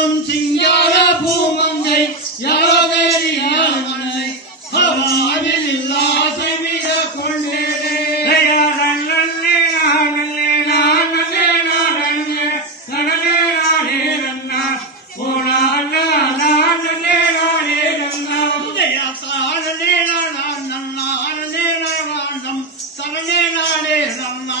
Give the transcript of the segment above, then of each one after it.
சுத்தும் சிங்கார பூமங்கை யாரோ வேறியாமனை அவாவில் இல்லாசை மிக கொண்டேனே உதயா தாழலே நான் நன்னாளே வாண்டம் தரணே நாடே ரன்னா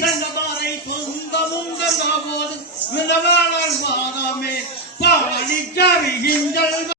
கண்டபாரை சொந்தமும் கண்டபோது மாதமே பாடி கவிகின்றல்